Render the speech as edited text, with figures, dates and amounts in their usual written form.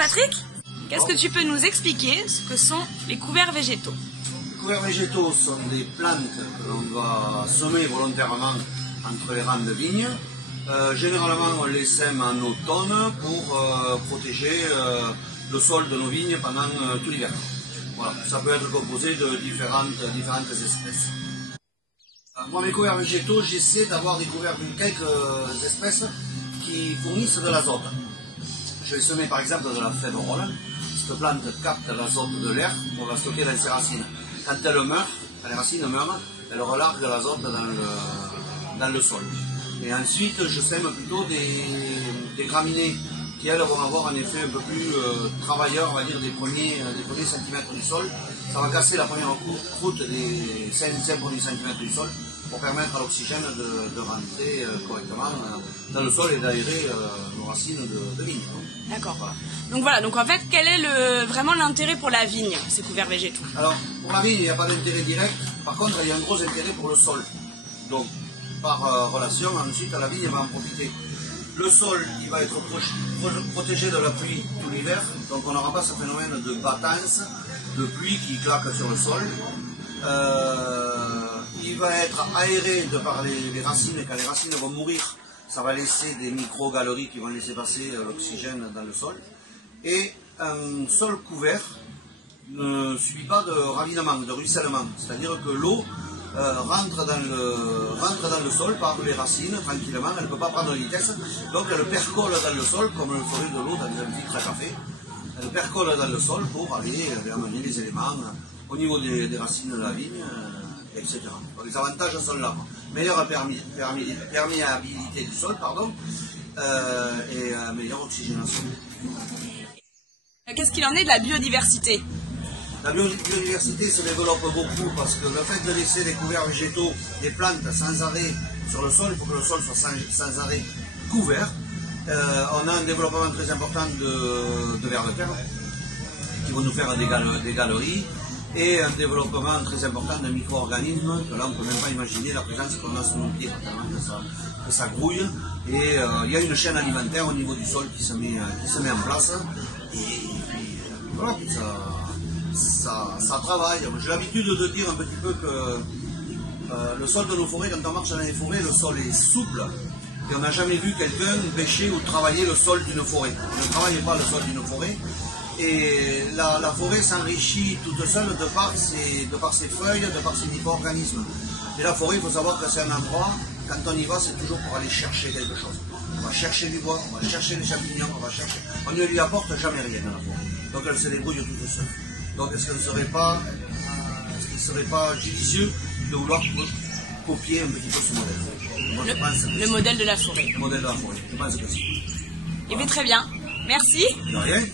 Patrick, qu'est-ce que tu peux nous expliquer ce que sont les couverts végétaux? Les couverts végétaux sont des plantes que l'on va semer volontairement entre les rangs de vignes. Généralement, on les sème en automne pour protéger le sol de nos vignes pendant tout l'hiver. Voilà, ça peut être composé de différentes espèces. Moi, mes couverts végétaux, j'essaie d'avoir des couverts de quelques espèces qui fournissent de l'azote. Je vais semer par exemple de la fève-rolle. Cette plante capte l'azote de l'air pour la stocker dans ses racines. Quand elle meurt, quand les racines meurent, elle relargue l'azote dans le sol. Et ensuite, je sème plutôt des graminées qui, elles, vont avoir un effet un peu plus travailleur, on va dire, des premiers centimètres du sol. Ça va casser la première croûte des 5 premiers centimètres du sol pour permettre à l'oxygène de rentrer correctement dans le sol et d'aérer nos racines de vigne. D'accord. Voilà. Donc voilà, donc en fait, quel est vraiment l'intérêt pour la vigne, ces couverts végétaux? Alors, pour la vigne, il n'y a pas d'intérêt direct. Par contre, il y a un gros intérêt pour le sol. Donc, par relation, ensuite, la vigne va en profiter. Le sol, il va être protégé de la pluie tout l'hiver, donc on n'aura pas ce phénomène de battance, de pluie qui claque sur le sol. Il va être aéré de par les racines, et quand les racines vont mourir, ça va laisser des micro-galeries qui vont laisser passer l'oxygène dans le sol. Et un sol couvert ne subit pas de ravinement, de ruissellement, c'est-à-dire que l'eau rentre dans le sol par les racines tranquillement, elle ne peut pas prendre de vitesse, donc elle percole dans le sol comme le ferait de l'eau dans un filtre à café. Elle percole dans le sol pour aller amener les éléments au niveau des racines de la vigne, etc. Donc les avantages sont là. Meilleure perméabilité du sol, et meilleure oxygénation. Qu'est-ce qu'il en est de la biodiversité? La biodiversité se développe beaucoup parce que le fait de laisser des couverts végétaux, des plantes sans arrêt sur le sol, il faut que le sol soit sans arrêt couvert. On a un développement très important de vers de terre qui vont nous faire des galeries et un développement très important de micro-organismes que là on ne peut même pas imaginer la présence qu'on a sous nos pieds que ça grouille. Et il y a une chaîne alimentaire au niveau du sol qui se met en place et puis voilà, ça travaille. J'ai l'habitude de dire un petit peu que le sol de nos forêts, quand on marche dans les forêts, le sol est souple et on n'a jamais vu quelqu'un pêcher ou travailler le sol d'une forêt. On ne travaille pas le sol d'une forêt et la forêt s'enrichit toute seule de par ses feuilles, de par ses micro-organismes. Et la forêt, il faut savoir que c'est un endroit, quand on y va, c'est toujours pour aller chercher quelque chose. On va chercher du bois, on va chercher des champignons, on ne lui apporte jamais rien à la forêt. Donc elle se débrouille toute seule. Donc est-ce qu'il ne serait pas judicieux de vouloir copier un petit peu ce modèle? Moi, le modèle de la forêt. Le modèle de la forêt, je pense que si. Eh bien, très bien. Merci. De rien.